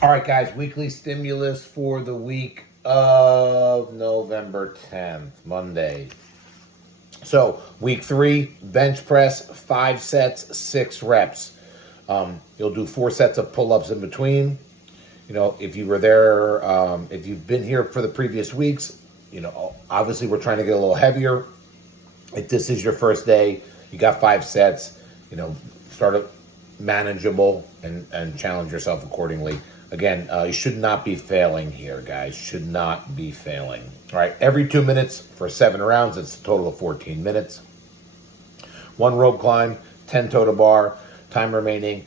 All right, guys, weekly stimulus for the week of November 10th, Monday. So, week 3, bench press, 5 sets, 6 reps. You'll do 4 sets of pull-ups in between. You know, if you were there, if you've been here for the previous weeks, you know, obviously we're trying to get a little heavier. If this is your first day, you got 5 sets, you know, start it manageable and challenge yourself accordingly. Again, you should not be failing here, guys. Should not be failing. All right, every 2 minutes for 7 rounds. It's a total of 14 minutes. 1 rope climb, 10 toe to bar, time remaining,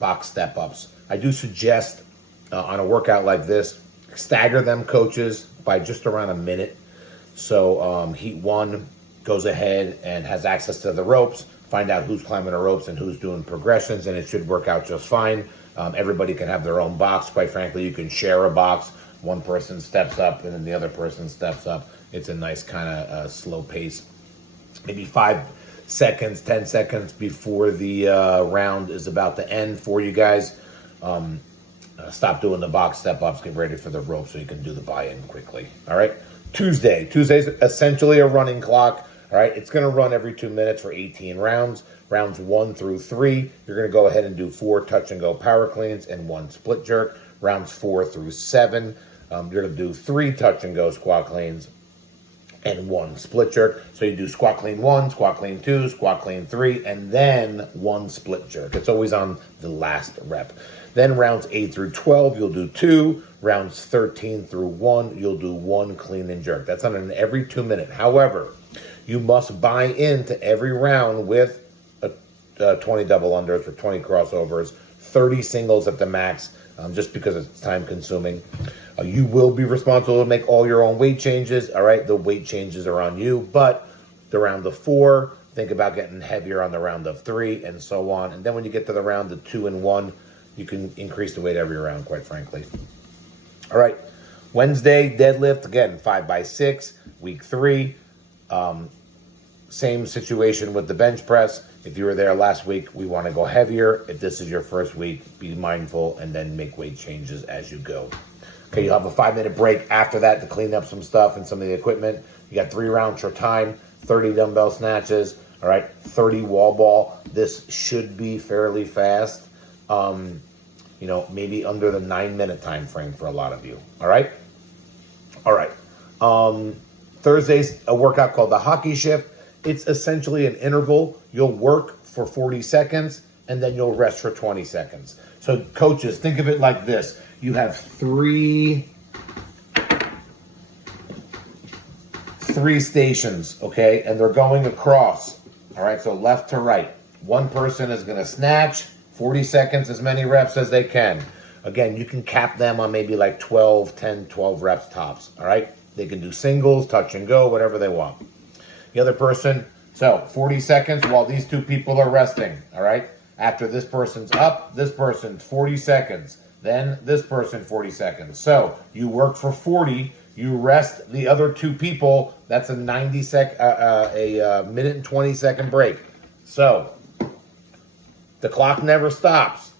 box step-ups. I do suggest on a workout like this, stagger them, coaches, by just around a minute. So heat 1 goes ahead and has access to the ropes, find out who's climbing the ropes and who's doing progressions, and it should work out just fine. Everybody can have their own box. Quite frankly, you can share a box. One person steps up and then the other person steps up. It's a nice kind of slow pace. Maybe 5 seconds, 10 seconds before the round is about to end for you guys. Stop doing the box step-ups, get ready for the rope so you can do the buy-in quickly. All right, Tuesday's essentially a running clock. All right, it's going to run every 2 minutes for 18 rounds. Rounds 1 through 3, you're going to go ahead and do 4 touch-and-go power cleans and 1 split jerk. Rounds 4 through 7, you're going to do 3 touch-and-go squat cleans and 1 split jerk. So you do squat clean 1, squat clean 2, squat clean 3, and then 1 split jerk. It's always on the last rep. Then rounds 8 through 12, you'll do 2. Rounds 13 through 1, you'll do 1 clean and jerk. That's on an every 2 minute. However, you must buy into every round with 20 double unders or 20 crossovers, 30 singles at the max, just because it's time consuming. You will be responsible to make all your own weight changes. All right, the weight changes are on you, but the round of 4, think about getting heavier on the round of 3 and so on. And then when you get to the round of 2 and 1, you can increase the weight every round, quite frankly. All right, Wednesday, deadlift, again, 5x6, week 3. Same situation with the bench press. If you were there last week, we want to go heavier. If this is your first week, be mindful and then make weight changes as you go. Okay, you'll have a 5-minute break after that to clean up some stuff and some of the equipment. You got 3 rounds for time, 30 dumbbell snatches, all right, 30 wall ball. This should be fairly fast. You know, maybe under the 9-minute time frame for a lot of you. All right. Thursday's a workout called the hockey shift. It's essentially an interval. You'll work for 40 seconds and then you'll rest for 20 seconds. So coaches, think of it like this. You have three stations, okay? And they're going across. All right, so left to right. One person is going to snatch 40 seconds, as many reps as they can. Again, you can cap them on maybe like 12 reps tops, all right? They can do singles, touch and go, whatever they want. The other person, so 40 seconds while these 2 people are resting, all right? After this person's up, this person 40 seconds. Then this person 40 seconds. So you work for 40, you rest the other 2 people. That's a minute and 20 second break. So the clock never stops,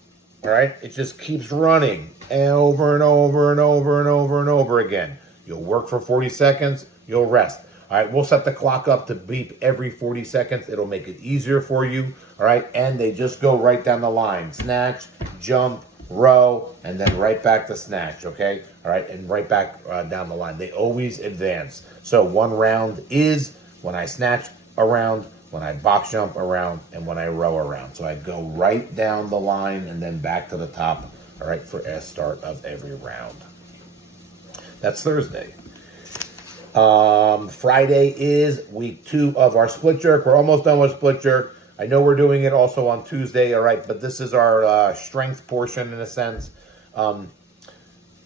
all right? It just keeps running over and over and over and over and over again. You'll work for 40 seconds, you'll rest. All right, we'll set the clock up to beep every 40 seconds. It'll make it easier for you, all right? And they just go right down the line. Snatch, jump, row, and then right back to snatch, okay? All right, and right back down the line. They always advance. So 1 round is when I snatch around, when I box jump around, and when I row around. So I go right down the line and then back to the top, all right, for a start of every round. That's Thursday. Friday is week 2 of our split jerk. We're almost done with split jerk. I know we're doing it also on Tuesday, all right, but this is our strength portion in a sense.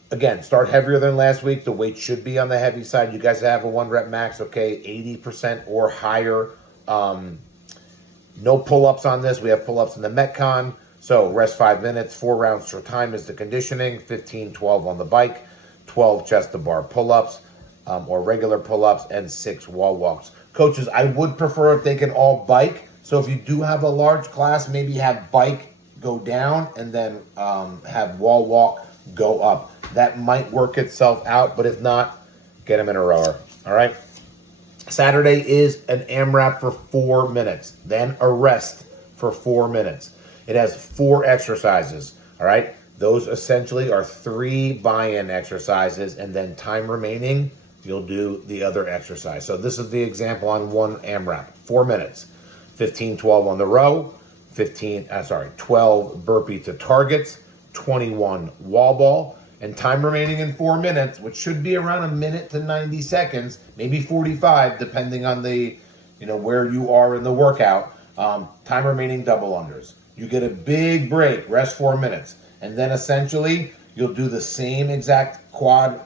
Again, start heavier than last week. The weight should be on the heavy side. You guys have a 1 rep max, okay, 80% or higher. No pull-ups on this. We have pull-ups in the Metcon. So rest 5 minutes, 4 rounds for time is the conditioning, 15, 12 on the bike, 12 chest to bar pull-ups. Or regular pull-ups, and 6 wall walks. Coaches, I would prefer if they can all bike. So if you do have a large class, maybe have bike go down and then have wall walk go up. That might work itself out, but if not, get them in a rower. All right. Saturday is an AMRAP for 4 minutes, then a rest for 4 minutes. It has 4 exercises. All right. Those essentially are 3 buy-in exercises, and then time remaining, you'll do the other exercise. So this is the example on one AMRAP, 4 minutes, 15, 12 on the row, 12 burpee to targets, 21 wall ball, and time remaining in 4 minutes, which should be around a minute to 90 seconds, maybe 45, depending on the, where you are in the workout. Time remaining double unders. You get a big break, rest 4 minutes, and then essentially you'll do the same exact quad,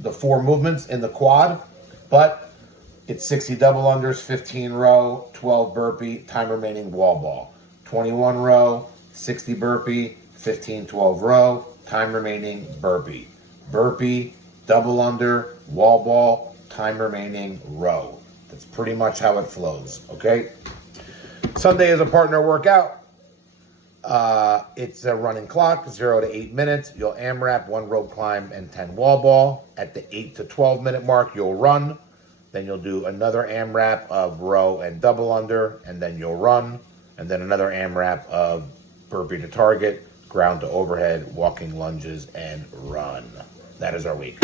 the 4 movements in the quad, but it's 60 double unders, 15 row, 12 burpee, time remaining wall ball, 21 row, 60 burpee, 15, 12 row, time remaining burpee. Burpee, double under, wall ball, time remaining row. That's pretty much how it flows, okay? Sunday is a partner workout. It's a running clock, 0 to 8 minutes. You'll AMRAP, 1 rope climb, and 10 wall ball. At the 8 to 12 minute mark, you'll run. Then you'll do another AMRAP of row and double under, and then you'll run. And then another AMRAP of burpee to target, ground to overhead, walking lunges, and run. That is our week.